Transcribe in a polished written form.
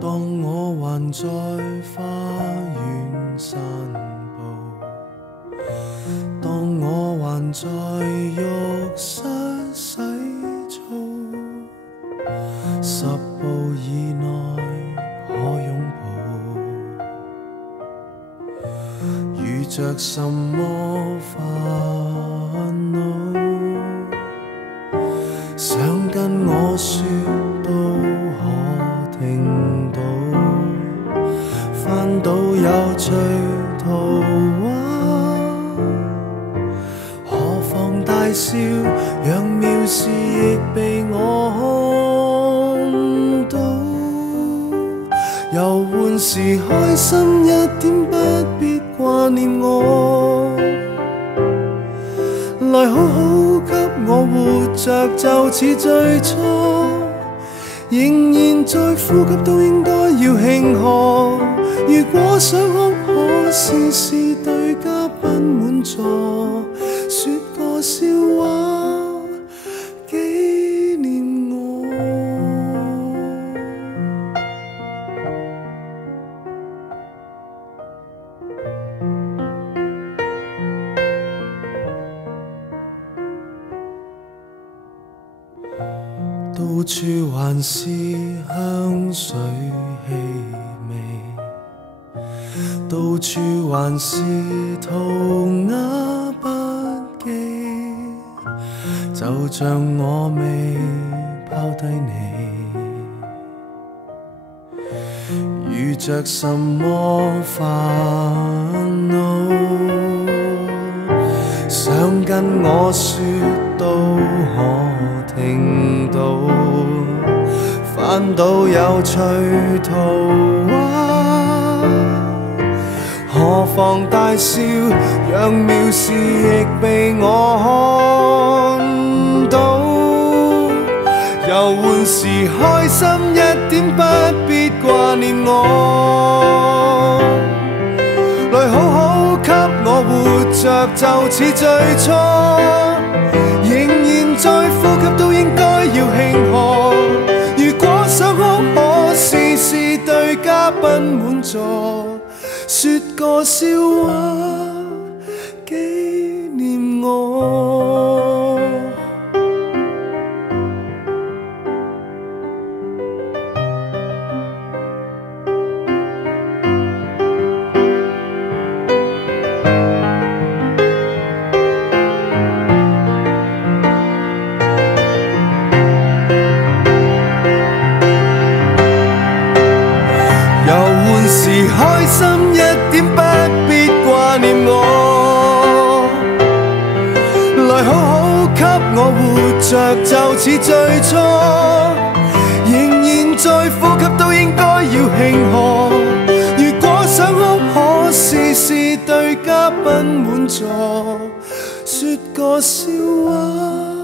當我還在花園散步，當我還在浴室洗澡，10步以內可擁抱，遇着什麼煩惱，想跟我說都可聽到，翻到有趣圖畫，何妨大笑，讓妙事亦被我看到。遊玩時開心一點，不必掛念我，來好好給我活着，就似最初。仍然在呼吸，都應該要慶賀。如果想哭，可試試對嘉賓滿座，說個笑話紀念我。到處還是香水氣味，到處還是塗鴉筆記，就像我未拋低你，遇着什麼煩惱，想跟我說都可聽到，翻到有趣圖畫，何妨大笑，讓妙事亦被我看到。遊玩時開心一點，不必掛念我，來好好給我活着，就似最初。仍然在呼吸，都應該要慶賀。如果想哭，可試試對嘉賓滿座，說個笑話紀念我。遊玩時開心一點，不必掛念我，來好好給我活着，就似最初。仍然在呼吸，都應該要慶賀。如果想哭，可試試對嘉賓滿座，說個笑話。